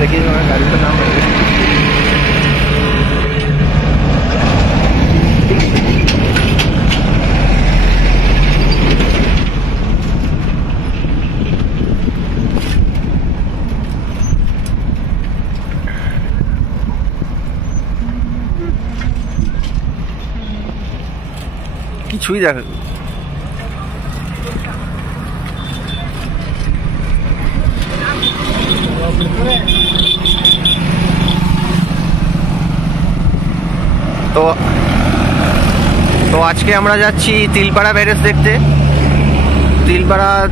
দেখি গাড়িটার নাম কিছুই দেখো। তো আজকে আমরা যাচ্ছি তিলপাড়া ব্যারেজ দেখতে।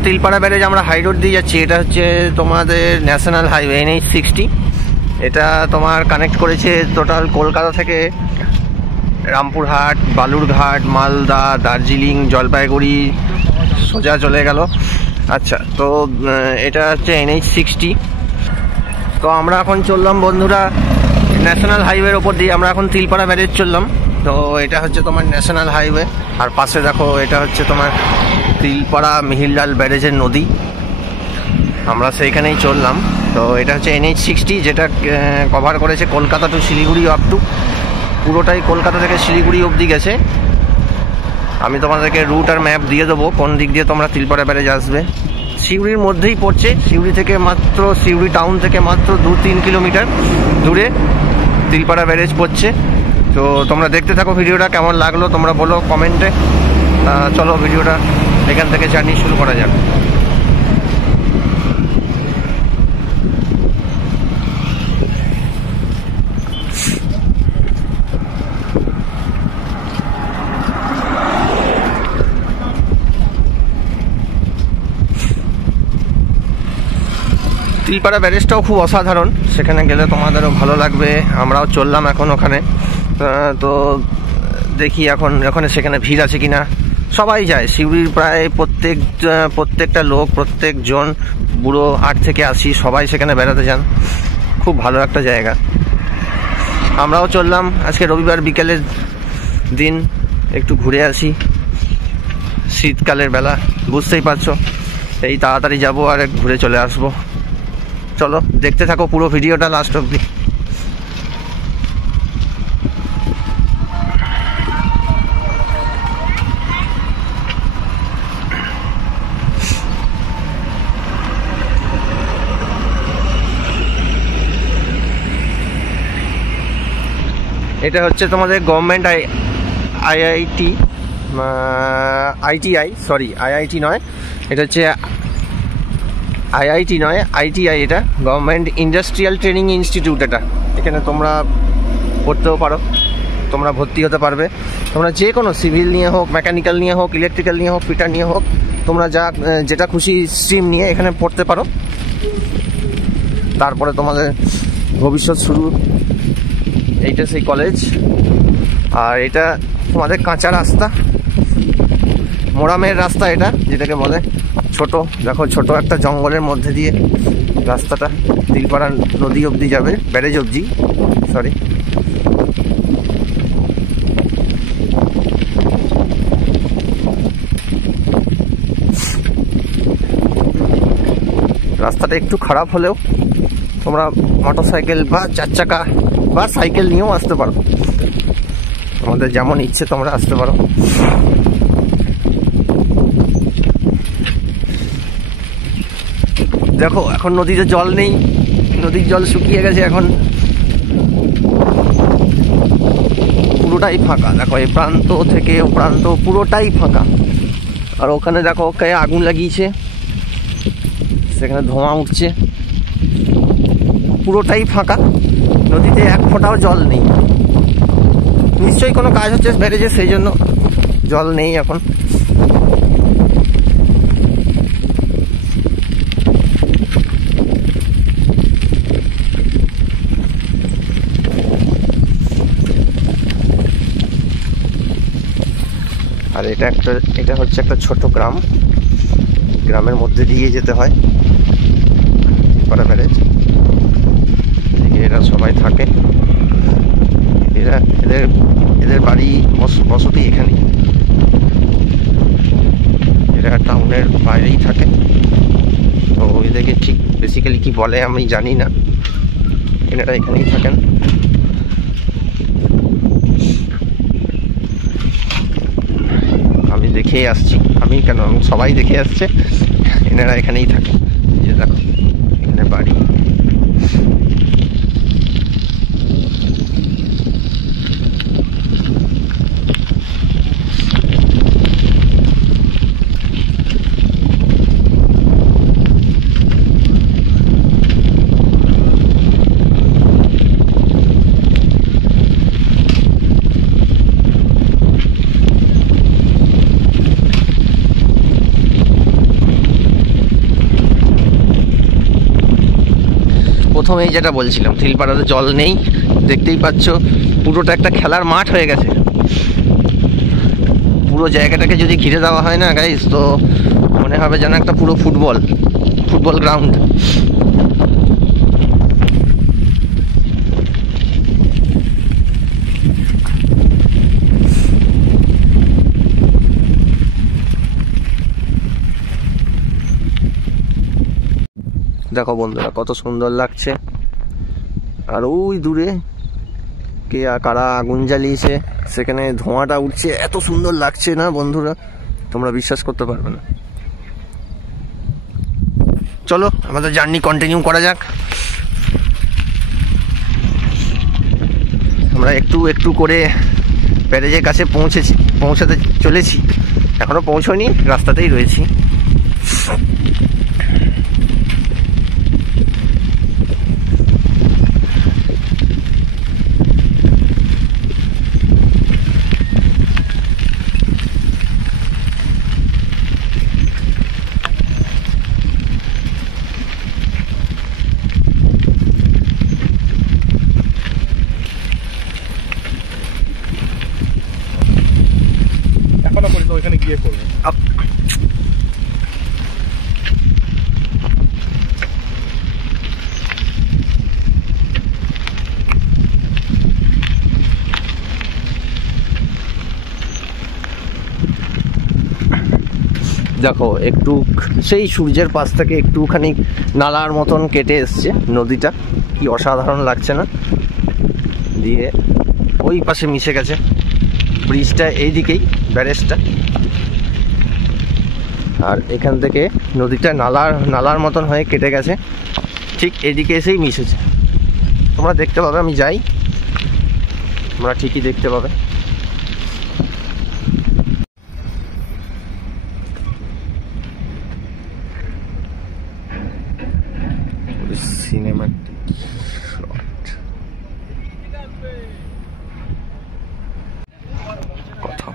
তিলপাড়া ব্যারেজ আমরা হাই রোড দিয়ে যাচ্ছি। এটা হচ্ছে তোমাদের ন্যাশনাল হাইওয়ে NH-60। এটা তোমার কানেক্ট করেছে টোটাল কলকাতা থেকে রামপুরহাট, বালুরঘাট, মালদা, দার্জিলিং, জলপাইগুড়ি সোজা চলে গেল। আচ্ছা, তো এটা হচ্ছে NH-60। তো আমরা এখন চললাম বন্ধুরা ন্যাশনাল হাইওয়ের ওপর দিয়ে। আমরা এখন তিলপাড়া ব্যারেজ চললাম। তো এটা হচ্ছে তোমার ন্যাশনাল হাইওয়ে, আর পাশে দেখো এটা হচ্ছে তোমার তিলপাড়া মিহিরলাল ব্যারেজের নদী। আমরা সেইখানেই চললাম। তো এটা হচ্ছে NH-60, যেটা কভার করেছে Kolkata to Siliguri up to, পুরোটাই কলকাতা থেকে শিলিগুড়ি অবধি গেছে। আমি তোমাদেরকে রুট আর ম্যাপ দিয়ে দেবো কোন দিক দিয়ে তোমরা তিলপাড়া ব্যারেজ আসবে। সিউড়ির মধ্যেই পড়ছে, সিউড়ি থেকে মাত্র, সিউড়ি টাউন থেকে মাত্র 2-3 কিলোমিটার দূরে তিলপাড়া ব্যারেজ পড়ছে। তো তোমরা দেখতে থাকো ভিডিওটা, কেমন লাগলো তোমরা বলো কমেন্টে। চলো ভিডিওটা এখান থেকে জার্নি শুরু করা যাক। তিলপাড়া ব্যারেজটাও খুব অসাধারণ, সেখানে গেলে তোমাদেরও ভালো লাগবে। আমরাও চললাম এখন ওখানে। তো দেখি এখন ওখানে সেখানে ভিড় আছে কিনা। সবাই যায়, সিউড়ির প্রায় প্রত্যেকটা লোক, প্রত্যেকজন বুড়ো 8 থেকে 80 সবাই সেখানে বেড়াতে যান। খুব ভালো একটা জায়গা। আমরাও চললাম, আজকে রবিবার বিকেলের দিন, একটু ঘুরে আসি। শীতকালের বেলা, বুঝতেই পারছো, এই তাড়াতাড়ি যাবো আর ঘুরে চলে আসবো। চলো দেখতে থাকো পুরো ভিডিওটা লাস্ট অবধি। এটা হচ্ছে তোমাদের গভর্নমেন্ট IIT, সরি IIT নয়, এটা হচ্ছে IIT নয়, ITI। এটা গভর্নমেন্ট ইন্ডাস্ট্রিয়াল ট্রেনিং ইনস্টিটিউট। এখানে তোমরা পড়তেও পারো, তোমরা ভর্তি হতে পারবে। তোমরা যে কোনো সিভিল নিয়ে হোক, মেকানিক্যাল নিয়ে হোক, ইলেকট্রিক্যাল নিয়ে হোক, ফিটার নিয়ে হোক, তোমরা যেটা খুশি স্ট্রিম নিয়ে এখানে পড়তে পারো। তারপরে তোমাদের ভবিষ্যৎ শুরু। এইটা সেই কলেজ। আর এটা তোমাদের কাঁচা রাস্তা, মোরামের রাস্তা, এটা যেটাকে বলে ছোট। দেখো ছোট একটা জঙ্গলের মধ্যে দিয়ে রাস্তাটা তিলপাড়া নদী অবধি যাবে, ব্যারেজ অবধি, সরি। রাস্তাটা একটু খারাপ হলেও তোমরা মোটরসাইকেল বা 4 চাকা বা সাইকেল নিয়েও আসতে পারো, তোমাদের যেমন ইচ্ছে তোমরা আসতে পারো। দেখো এখন নদীতে জল নেই, নদীর জল শুকিয়ে গেছে, এখন পুরোটাই ফাঁকা। দেখো এই প্রান্ত থেকে ও প্রান্ত পুরোটাই ফাঁকা। আর ওখানে দেখো কে আগুন লাগিয়েছে, সেখানে ধোঁয়া উঠছে। পুরোটাই ফাঁকা, নদীতে এক ফোঁটাও জল নেই। নিশ্চয়ই কোনো কাজ হচ্ছে ব্যারেজে, সেই জন্য জল নেই এখন। আর এটা হচ্ছে একটা ছোট গ্রাম, গ্রামের মধ্যে দিয়ে যেতে হয় তিলপাড়া ব্যারেজ। এরা সবাই থাকে, এদের বাড়ি বসতি এখানে। এরা টাউনের বাইরেই থাকে। তো এদেরকে ঠিক বেসিক্যালি কি বলে আমি জানি না, এনারা এখানেই থাকেন। আমি দেখে আসছি, আমি কেন, সবাই দেখে আসছে, এনারা এখানেই থাকে। যে দেখো এখানে বাড়ি। প্রথমেই যেটা বলছিলাম, তিলপাড়াতে জল নেই, দেখতেই পাচ্ছ পুরোটা একটা খেলার মাঠ হয়ে গেছে। পুরো জায়গাটাকে যদি ঘিরে দেওয়া হয় না গাইস, তো মনে হবে যেন একটা পুরো ফুটবল গ্রাউন্ড। দেখো বন্ধুরা কত সুন্দর লাগছে। আর ওই দূরে কারা আগুন জ্বালিয়েছে, সেখানে ধোঁয়াটা উঠছে, এত সুন্দর লাগছে না বন্ধুরা, তোমরা বিশ্বাস করতে পারবে না। চলো আমাদের জার্নি কন্টিনিউ করা যাক। আমরা একটু একটু করে ব্যারেজের কাছে পৌঁছাতে চলেছি, এখনো পৌঁছইনি, রাস্তাতেই রয়েছি। ওইখানে গিয়ে করবে। দেখো একটু সেই সূর্যের পাশ থেকে একটুখানি নালার মতন কেটে এসছে নদীটা, কি অসাধারণ লাগছে না। দিয়ে ওই পাশে মিশে গেছে ব্রিজটা, এইদিকেই ব্যারেজটা, আর এখান থেকে নদীটা নালার মতন হয়ে কেটে গেছে, ঠিক এদিকে এসেই মিশেছে। তোমরা দেখতে পাবে, আমি যাই, তোমরা ঠিকই দেখতে পাবে। সিনেমাটিক শট কথা।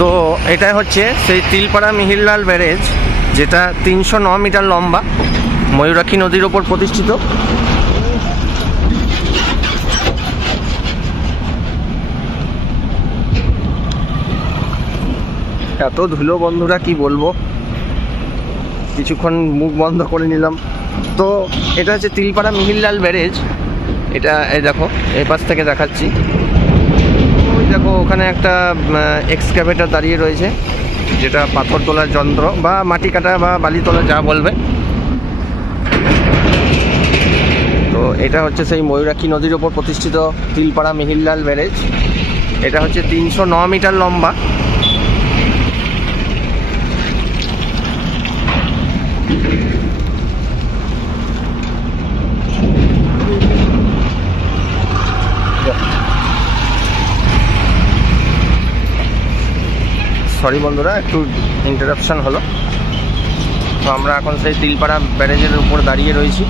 তো এটা হচ্ছে সেই তিলপাড়া মিহিরলাল ব্যারেজ, যেটা 309 মিটার লম্বা, ময়ূরাক্ষী নদীর ওপর প্রতিষ্ঠিত। এত ধুলো বন্ধুরা, কি বলবো, কিছুক্ষণ মুখ বন্ধ করে নিলাম। তো এটা হচ্ছে তিলপাড়া মিহিরলাল ব্যারেজ। এটা এই দেখো, এই পাশ থেকে দেখাচ্ছি। ওই দেখো ওখানে একটা এক্সকাভেটর দাঁড়িয়ে রয়েছে, যেটা পাথর তোলার যন্ত্র বা মাটি কাটা বা বালি তোলা যা বলবে। তো এটা হচ্ছে সেই ময়ূরাক্ষী নদীর ওপর প্রতিষ্ঠিত তিলপাড়া মিহিরলাল ব্যারেজ। এটা হচ্ছে 309 মিটার লম্বা। সরি বন্ধুরা, একটু ইন্টারাপশন হলো। তো আমরা এখন সেই তিলপাড়া ব্যারেজের উপর দাঁড়িয়ে রয়েছি।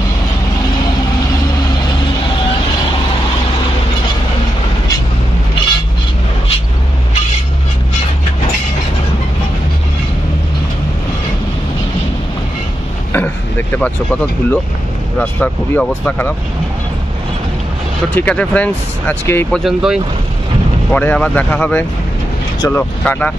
দেখতে পাচ্ছ কত ধুলো, রাস্তার খুবই অবস্থা খারাপ। তো ঠিক আছে ফ্রেন্ডস, আজকে এই পর্যন্তই, পরে আবার দেখা হবে। চলো টাটা।